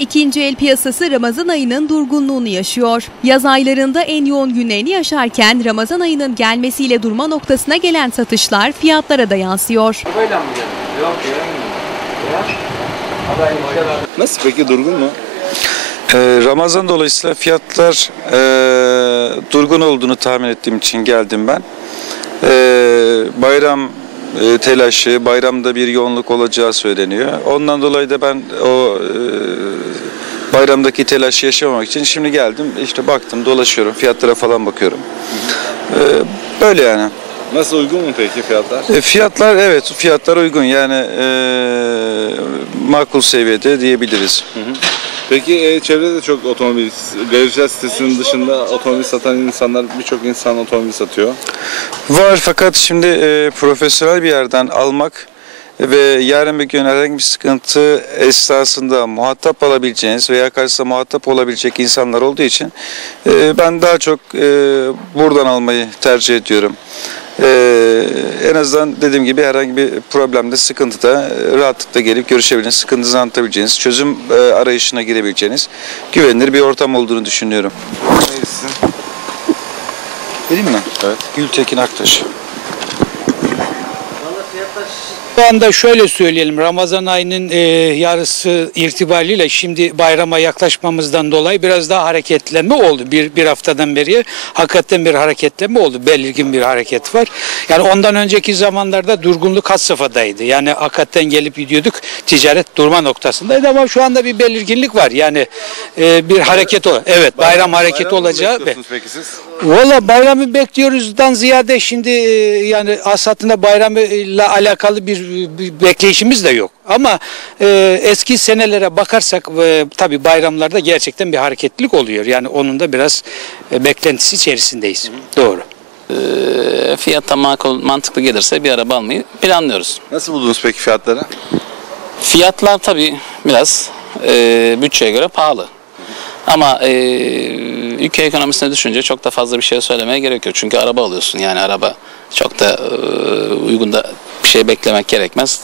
İkinci el piyasası Ramazan ayının durgunluğunu yaşıyor. Yaz aylarında en yoğun günlerini yaşarken Ramazan ayının gelmesiyle durma noktasına gelen satışlar fiyatlara da yansıyor. Böyle mi? Yok. Adayım Nasıl peki durgun mu? Ee, Ramazan dolayısıyla fiyatlar e, durgun olduğunu tahmin ettiğim için geldim ben. Ee, bayram e, telaşı, bayramda bir yoğunluk olacağı söyleniyor. Ondan dolayı da ben o e, bayramdaki telaşı yaşamamak için şimdi geldim. İşte baktım, dolaşıyorum, fiyatlara falan bakıyorum. Ee, böyle yani. Nasıl uygun mu peki fiyatlar? E, fiyatlar evet, fiyatlar uygun yani e, makul seviyede diyebiliriz. Peki e, çevrede çok otomobil, garajlar sitesinin dışında otomobil satan insanlar, birçok insan otomobil satıyor. Var fakat şimdi e, profesyonel bir yerden almak ve yarın bir gün herhangi bir sıkıntı esnasında muhatap alabileceğiniz veya karşısında muhatap olabilecek insanlar olduğu için e, ben daha çok e, buradan almayı tercih ediyorum. E, en azından dediğim gibi herhangi bir problemde, sıkıntıda e, rahatlıkla gelip görüşebileceğiniz, sıkıntınızı anlatabileceğiniz, çözüm e, arayışına girebileceğiniz güvenilir bir ortam olduğunu düşünüyorum. Neyse. Değil mi? Evet. Gültekin Aktaş. Şu anda şöyle söyleyelim Ramazan ayının e, yarısı itibariyle şimdi bayrama yaklaşmamızdan dolayı biraz daha hareketlenme oldu. Bir, bir haftadan beri hakikaten bir hareketlenme oldu. Belirgin bir hareket var. Yani ondan önceki zamanlarda durgunluk had safhadaydı. Yani hakikaten gelip gidiyorduk ticaret durma noktasındaydı ama şu anda bir belirginlik var. Yani e, bir hareket o. Evet bayram hareketi Bayramı mı olacağı. bekliyorsunuz peki siz? Valla bayramı bekliyoruzdan ziyade şimdi e, yani aslında bayramıyla alakalı bir, bir bekleyişimiz de yok. Ama e, eski senelere bakarsak e, tabii bayramlarda gerçekten bir hareketlilik oluyor. Yani onun da biraz e, beklentisi içerisindeyiz. Doğru. e, fiyatta makul, mantıklı gelirse bir araba almayı planlıyoruz. Nasıl buldunuz peki fiyatları? Fiyatlar tabii biraz e, bütçeye göre pahalı. Ama e, ülke ekonomisine düşünce çok da fazla bir şey söylemeye gerek yok. Çünkü araba alıyorsun yani araba çok da e, uygun da bir şey beklemek gerekmez.